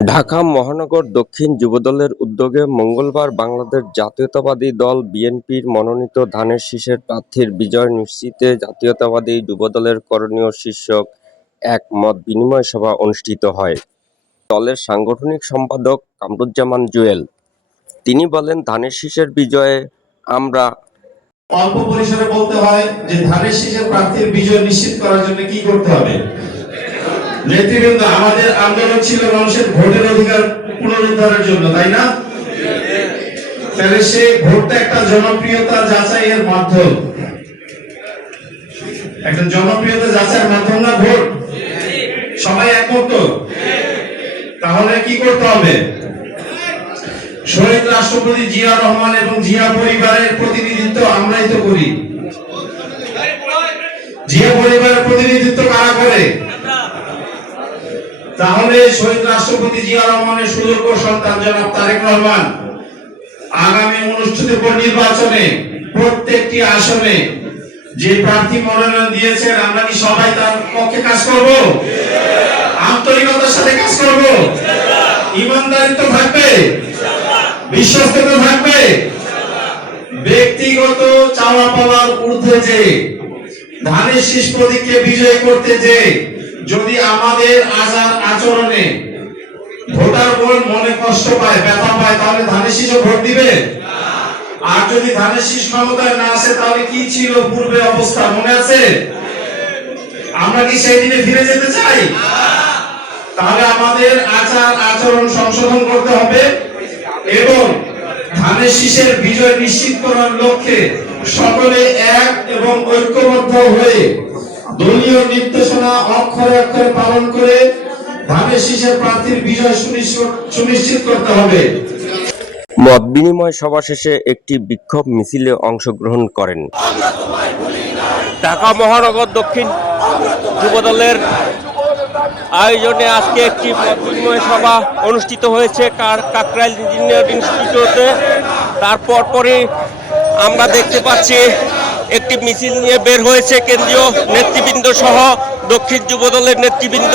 ঢাকা মহানগর দক্ষিণ যুবদলের উদ্যোগে মঙ্গলবার বাংলাদেশ জাতীয়তাবাদী দল বিএনপির মনোনীত ধানের শীষের প্রার্থীর বিজয় নিশ্চিতে জাতীয়তাবাদী যুবদলের করণীয় শীর্ষক এক মত বিনিময় সভা অনুষ্ঠিত হয়। দলের সাংগঠনিক সম্পাদক কামরুজ্জামান জুয়েল তিনি বলেন, ধানের শীষের বিজয়ে আমরা অল্প পরিসরে বলতে হয় যে ধানের শীষের প্রার্থীর বিজয় নিশ্চিত করার জন্য কি করতে হবে। নেতৃবৃন্দ, আমাদের আন্দোলন ছিল মানুষের ভোটের অধিকার পুনরুদ্ধারের জন্য, তাই না? তাহলে সেই ভোটটা একটা জনপ্রিয়তা যাচাইয়ের মাধ্যম, একটা জনপ্রিয়তা যাচাইয়ের মাধ্যম না ভোট? সবাই একমত তো? তাহলে কি করতে হবে? শহীদ রাষ্ট্রপতি জিয়া রহমান এবং জিয়া পরিবারের প্রতিনিধিত্ব আমরাই তো করি। জিয়া পরিবারের প্রতিনিধিত্ব কারা করে? তাহলে শহীদ রাষ্ট্রপতি জিয়া রহমানের সুযোগ্য সন্তান জনাব তারেক রহমান আগামী অনুষ্ঠিত নির্বাচনে প্রত্যেকটি আসনে যে প্রার্থী মনোনয়ন দিয়েছেন, আমরা কি সবাই তার পক্ষে কাজ করব? আন্তরিকতার সাথে কাজ করব? ইমানদারিত্ব থাকবে? বিশ্বস্ততা থাকবে? ব্যক্তিগত চাওয়া পাওয়ার ঊর্ধ্বে যে ধানের শীষ প্রতীককে বিজয় করতে যে যদি আমাদের আচার আচরণে ভোটার মনে কষ্ট পায়, ব্যথা পায়, তাহলে ধানের শীষে ভোট দিবে? আর যদি ধানের শীষ ক্ষমতায় না আসে, তাহলে কি ছিল পূর্বে অবস্থা মনে আছে? আমরা কি সেই দিনে ফিরে যেতে চাই? তাহলে আমাদের আচার আচরণ সংশোধন করতে হবে এবং ধানের শীষের বিজয় নিশ্চিত করার লক্ষ্যে সকলে এক এবং ঐক্যবদ্ধ হয়ে দলীয় নির্দেশনা অক্ষরে অক্ষরে পালন করে ধানের শীষের প্রার্থীর বিজয় সুনিশ্চিত করতে হবে। মত বিনিময় সভা শেষে একটি বিক্ষোভ মিছিলে অংশগ্রহণ করেন। ঢাকা মহানগর দক্ষিণ যুবদলের আয়োজনে আজকে একটি মত বিনিময় সভা অনুষ্ঠিত হয়েছে কাকরাইল ইঞ্জিনিয়ারিং ইনস্টিটিউটে। তারপর পরই আমরা দেখতে পাচ্ছি একটি মিছিল নিয়ে বের হয়েছে কেন্দ্রীয় নেতৃবৃন্দ সহ দক্ষিণ যুবদলের নেতৃবৃন্দ।